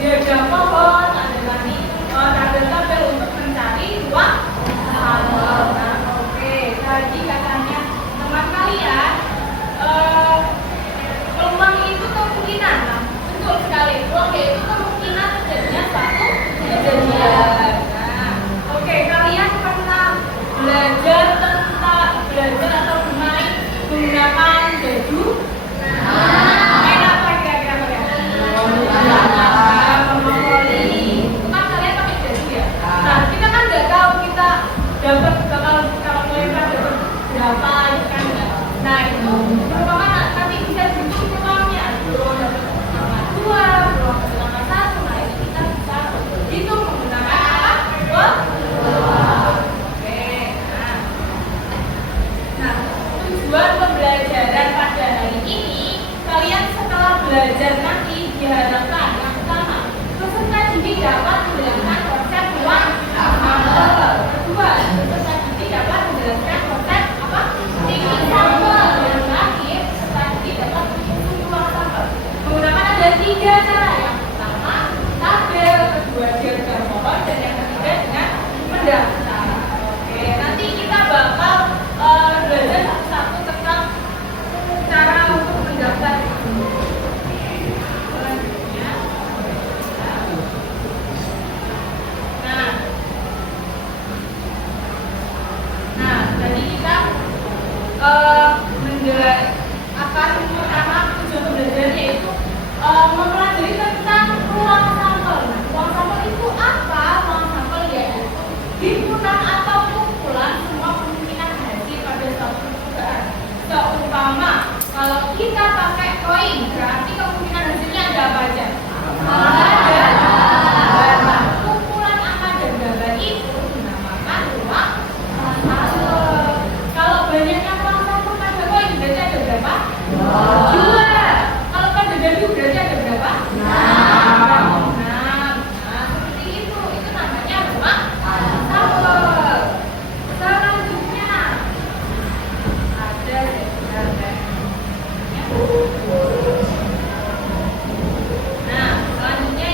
diagram pohon, ada lagi tabel-tabel untuk mencari ruang sampel. Nah, oke, tadi katanya teman kalian peluang itu kemungkinan, nah, betul sekali, peluang itu kemungkinan terjadinya suatu kejadian. Nah, oke, kalian pernah belajar atau bermain menggunakan baju? Main apa kira-kira kalian? Monopoli. Itu kan kalian pakai baju ya? Nah, kita kan nggak tahu kita dapat kalau kalian dapat berapa itu kan nggak. Nah, itu peluang nanti bisa dihitung peluangnya. Peluang dapat angka 2, peluang dapat angka 1. Nah, itu kita bisa hitung menggunakan apa? Peluang. Tujuan pembelajaran pada hari ini, kalian setelah belajar nanti diharapkan yang pertama, peserta didik dapat menjelaskan konsep ruang sampel. Kedua, peserta didik dapat menjelaskan konsep apa? Tinggi sampel. Yang terakhir, peserta didik dapat menghitung ruang sampel. Menggunakan ada 3 cara. Yang pertama, tabel, kedua diagram pohon, dan yang ketiga dengan mendaftar. Oke, nanti kita bakal belajar satu-satu tentang cara untuk mendaftar. Selanjutnya, nah, tadi kita akan pertama tujuan pembelajarannya itu mempelajari tentang ruang sampel. Nah, ruang sampel itu apa? Ruang sampel yaitu himpunan atau kumpulan semua kemungkinan hasil pada suatu percobaan. Seumpama kalau kita pakai koin, berarti kemungkinan hasilnya ada apa aja? Ada gambar. Kumpulan angka dan gambar itu dinamakan ruang sampel. Kalau banyaknya ruang sampel pada koin, berarti ada berapa? 2. Kalau pada baju berarti ada berapa? 6. Nah, seperti itu. Itu namanya ruang sampel. Selanjutnya ada selanjutnya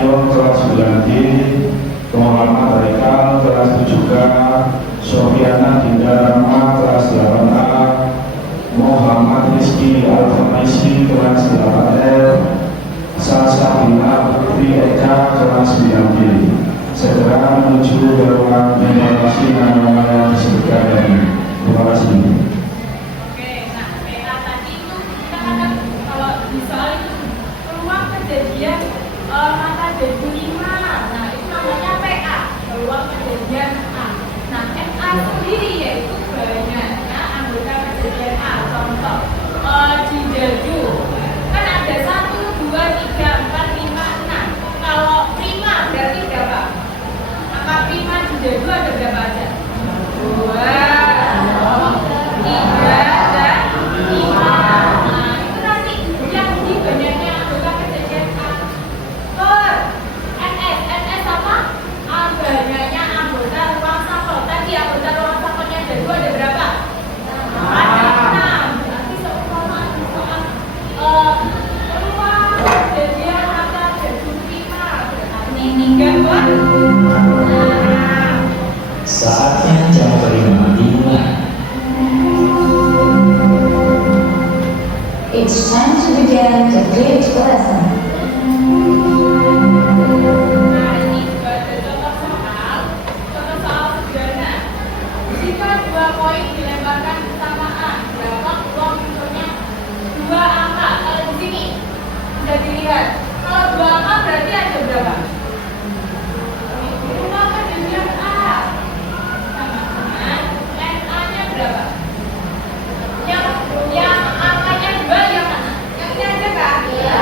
Mayor kelas 9D, Muhammad Haikal kelas 7K, Sofiana Dinda Rama kelas 8A, Muhammad Rizky Al-Famaisi kelas 8L, Sasa Bina Putri Eka kelas 9B. Segera menuju ke ruang evaluasi nama disebutkan. Terima kasih. Oke, nah peta tadi itu kita kadang kalau di soal itu peluang kejadian mata jadi 5. Nah itu namanya PA, peluang kejadian A. Nah MA sendiri yaitu banyaknya anggota kejadian A. Contoh di dadu kan ada 1, 2, 3, 4, 5, 6. Kalau prima berarti berapa? Angka prima di dadu ada berapa aja? 2, 3, dan 5. Nah itu nanti yang di banyaknya anggota kejadian A. Per NS apa? Banyaknya anggota ruang sampel. Tadi anggota ruang sampelnya dadu ada berapa? Ada 6. Berarti seumpama soal peluang kejadian mata dadu prima berarti 3 buat. Saatnya jam kelima dimulai. It's time to begin the fifth lesson. Nah ini juga ada contoh soal sederhana. Jika 2 koin dilemparkan bersamaan, berapa peluang munculnya 2 angka? Kalau di sini bisa dilihat. Kalau 2 angka berarti ada berapa? Peluang kejadian A sama NA-nya berapa? Yang angkanya 2 yang mana? Yang ini aja kah? Iya.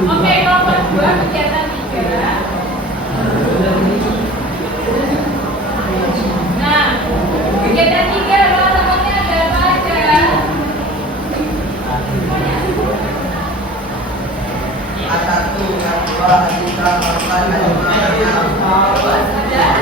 Oke, nomor 2 kegiatan 3. Nah, kegiatan 3 nomornya ada apa aja? A1, A2, A3, A4, A5, A6. Terus ada